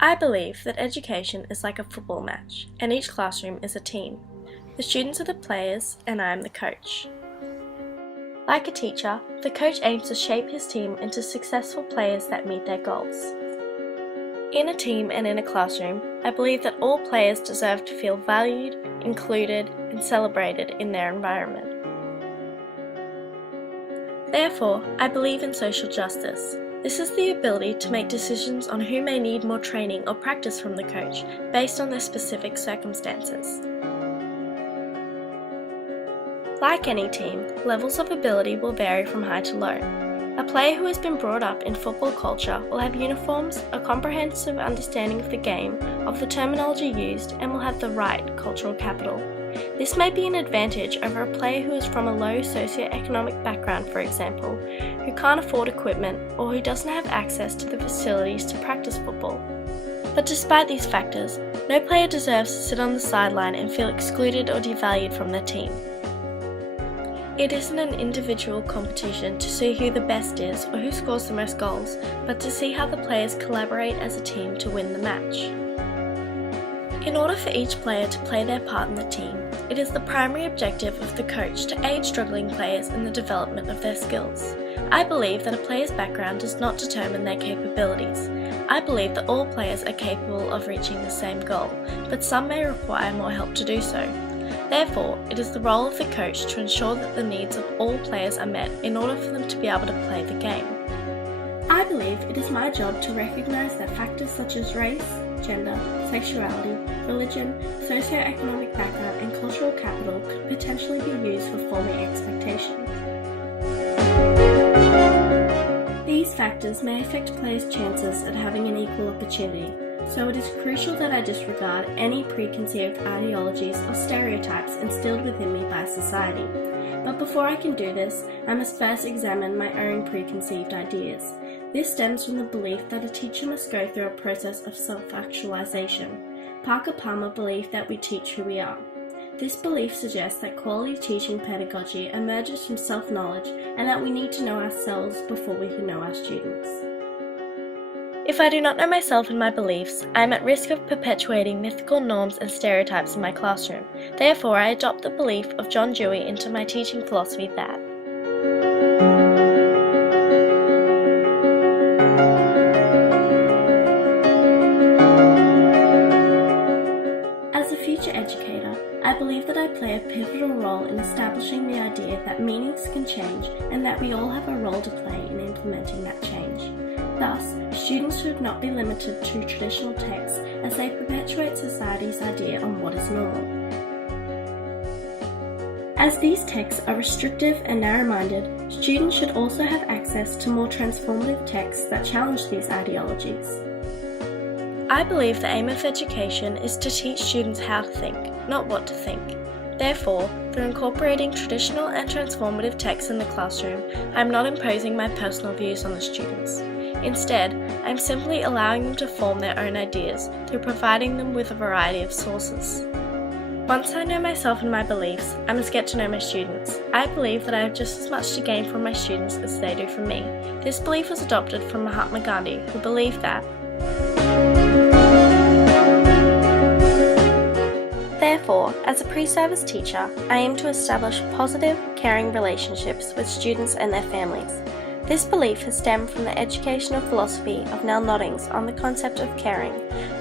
I believe that education is like a football match, and each classroom is a team. The students are the players, and I am the coach. Like a teacher, the coach aims to shape his team into successful players that meet their goals. In a team and in a classroom, I believe that all players deserve to feel valued, included, and celebrated in their environment. Therefore, I believe in social justice. This is the ability to make decisions on who may need more training or practice from the coach based on their specific circumstances. Like any team, levels of ability will vary from high to low. A player who has been brought up in football culture will have uniforms, a comprehensive understanding of the game, of the terminology used, and will have the right cultural capital. This may be an advantage over a player who is from a low socioeconomic background, for example, who can't afford equipment or who doesn't have access to the facilities to practice football. But despite these factors, no player deserves to sit on the sideline and feel excluded or devalued from their team. It isn't an individual competition to see who the best is or who scores the most goals, but to see how the players collaborate as a team to win the match. In order for each player to play their part in the team, it is the primary objective of the coach to aid struggling players in the development of their skills. I believe that a player's background does not determine their capabilities. I believe that all players are capable of reaching the same goal, but some may require more help to do so. Therefore, it is the role of the coach to ensure that the needs of all players are met in order for them to be able to play the game. I believe it is my job to recognise that factors such as race, gender, sexuality, religion, socioeconomic background and cultural capital could potentially be used for forming expectations. These factors may affect players' chances at having an equal opportunity, so it is crucial that I disregard any preconceived ideologies or stereotypes instilled within me by society. But before I can do this, I must first examine my own preconceived ideas. This stems from the belief that a teacher must go through a process of self-actualization. Parker Palmer believed that we teach who we are. This belief suggests that quality teaching pedagogy emerges from self-knowledge and that we need to know ourselves before we can know our students. If I do not know myself and my beliefs, I am at risk of perpetuating mythical norms and stereotypes in my classroom. Therefore, I adopt the belief of John Dewey into my teaching philosophy that as a future educator, I believe that I play a pivotal role in establishing the idea that meanings can change and that we all have a role to play in implementing that change. Thus, students should not be limited to traditional texts as they perpetuate society's idea on what is normal. As these texts are restrictive and narrow-minded, students should also have access to more transformative texts that challenge these ideologies. I believe the aim of education is to teach students how to think, not what to think. Therefore, through incorporating traditional and transformative texts in the classroom, I am not imposing my personal views on the students. Instead, I am simply allowing them to form their own ideas through providing them with a variety of sources. Once I know myself and my beliefs, I must get to know my students. I believe that I have just as much to gain from my students as they do from me. This belief was adopted from Mahatma Gandhi, who believed that Therefore, as a pre-service teacher, I aim to establish positive, caring relationships with students and their families. This belief has stemmed from the educational philosophy of Nell Noddings on the concept of caring.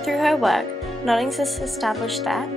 Through her work, Noddings has established that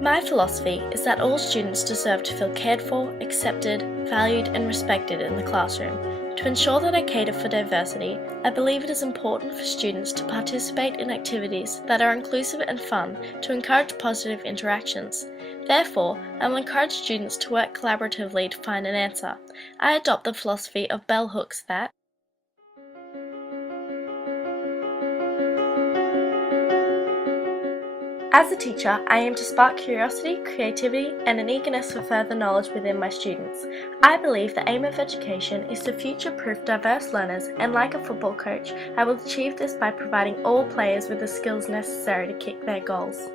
my philosophy is that all students deserve to feel cared for, accepted, valued, and respected in the classroom. To ensure that I cater for diversity, I believe it is important for students to participate in activities that are inclusive and fun to encourage positive interactions. Therefore, I will encourage students to work collaboratively to find an answer. I adopt the philosophy of bell hooks that as a teacher, I aim to spark curiosity, creativity, and an eagerness for further knowledge within my students. I believe the aim of education is to future-proof diverse learners, and like a football coach, I will achieve this by providing all players with the skills necessary to kick their goals.